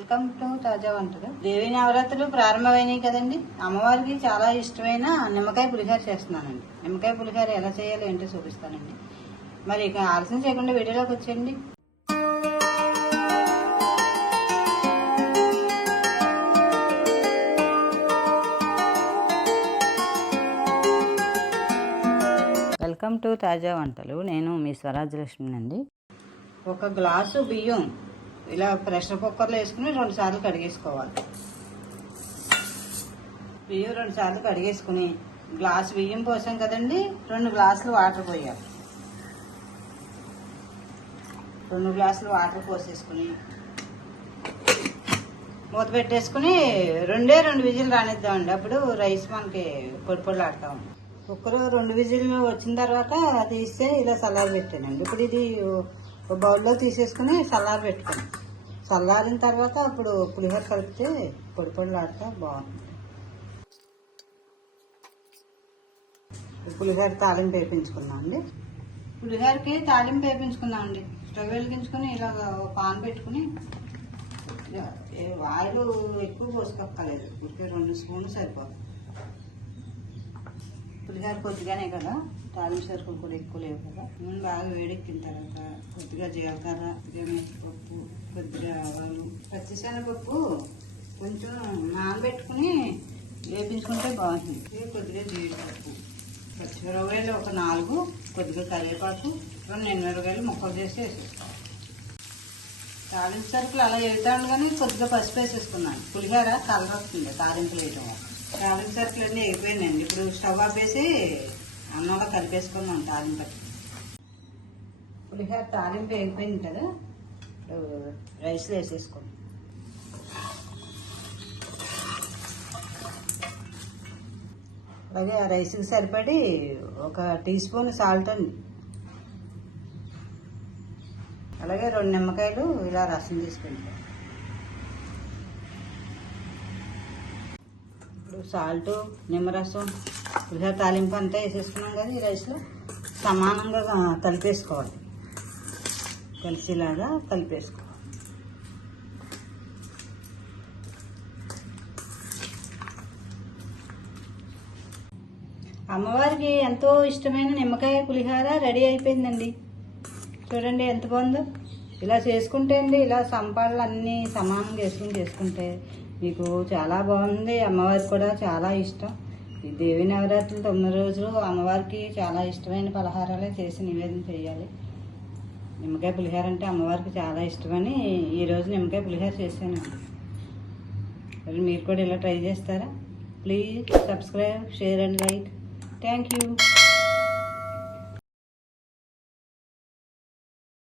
Welcome to తాజా వంటలు దేవి నవరాత్రులు ప్రారంభమైనాయి కదండి. అమ్మవారికి చాలా ఇష్టమైన నిమ్మకాయ పులిహోర చేస్తున్నానండి. నిమ్మకాయ పులిహోర ఎలా చేయాలో ఏంటో చూపిస్తానండి. మరి ఇక ఆలస్యం చేయకుండా వీడియోలోకి వచ్చేయండి. వెల్కమ్ టు తాజా వంటలు. నేను మీ స్వరాజ్యలక్ష్మి అండి ఒక గ్లాసు బియ్యం ఇలా ప్రెషర్ కుక్కర్లో వేసుకుని రెండు సార్లు కడిగేసుకోవాలి. బియ్యం రెండు సార్లు కడిగేసుకుని గ్లాస్ బియ్యం పోసాం కదండి రెండు గ్లాసులు వాటర్ పోయాలి. రెండు గ్లాసులు వాటర్ పోసేసుకుని మూత పెట్టేసుకుని రెండే రెండు విజిల్ రానిద్దామండి. అప్పుడు రైస్ మనకి పొడి పొడిలాడుతూ. కుక్కర్ రెండు విజిల్ వచ్చిన తర్వాత తీస్తే ఇలా సలాడ్ పెట్టానండి. ఇప్పుడు ఇది ఒక బౌల్లో తీసేసుకుని చల్లారి పెట్టుకోండి చల్లారిన తర్వాత అప్పుడు పులిహోర కలిపితే పొడి పొడిలాడుతా బాగుంటుంది. పులిహోర తాలింపు వేపించుకుందాం అండి. పులిహోరకి తాలింపు వేపించుకుందాం అండి. స్టవ్ వెలిగించుకొని ఇలా పాన్ పెట్టుకుని ఆయిల్ ఎక్కువ పోసుకోక్కర్లేదు. ఊరికే రెండు స్పూన్లు సరిపోతుంది పులిహోర కొద్దిగానే కదా తాలింపు సరుకులు కూడా ఎక్కువ లేవు కదా. నూనె బాగా వేడెక్కిన తర్వాత కొద్దిగా జీలకర్ర కొద్దిగా మిరపప్పు కొద్దిగా ఆవాలు పచ్చిశనగపప్పు కొంచెం నానబెట్టుకుని వేపించుకుంటే బాగుంటుంది. కొద్దిగా జీడిపప్పు పచ్చిమిరపకాయలు ఒక నాలుగు కొద్దిగా కరివేపాకు రెండు ఎనిమిరకాయలు ముక్కలు చేసి వేసేస్తాను తాలింపు సరుకులు అలా వేతాను కానీ కొద్దిగా పసుపు వేసేసుకున్నాను. పులిహోర కలర్ వస్తుంది తాలింపులు వేయటం వల్ల. తాలింపు సరుకులు అన్నీ అయిపోయినాయండి. ఇప్పుడు స్టవ్ ఆపేసి అన్నంలో కలిపేసుకున్నాం తాలింపు పులిహార తాలింపు అయిపోయింది కదా ఇప్పుడు రైస్లో వేసేసుకోండి. అలాగే ఆ రైస్కి సరిపడి ఒక టీ స్పూన్ సాల్ట్ అండి. అలాగే రెండు నిమ్మకాయలు ఇలా రసం తీసుకుంటాం. సాల్ట్ నిమ్మరసం పులిహోర తాలింపు అంతా వేసేసుకున్నాం కదా ఈ రైస్లో. సమానంగా కలిపేసుకోవాలి. కలిసేలాగా కలిపేసుకోవాలి. అమ్మవారికి ఎంతో ఇష్టమైన నిమ్మకాయ పులిహోర రెడీ అయిపోయిందండి. చూడండి ఎంత బాగుందో. ఇలా చేసుకుంటే అండి ఇలా సంపాడలు అన్నీ సమానంగా వేసుకుని చేసుకుంటే మీకు చాలా బాగుంది. అమ్మవారికి కూడా చాలా ఇష్టం. ఈ దేవి నవరాత్రులు తొమ్మిది రోజులు అమ్మవారికి చాలా ఇష్టమైన పలహారాలే చేసి నివేదన చేయాలి. నిమ్మకాయ పులిహార అంటే అమ్మవారికి చాలా ఇష్టమని ఈరోజు నిమ్మకాయ పులిహార చేశాను. మరి మీరు కూడా ఇలా ట్రై చేస్తారా? Please subscribe share and like. Thank you.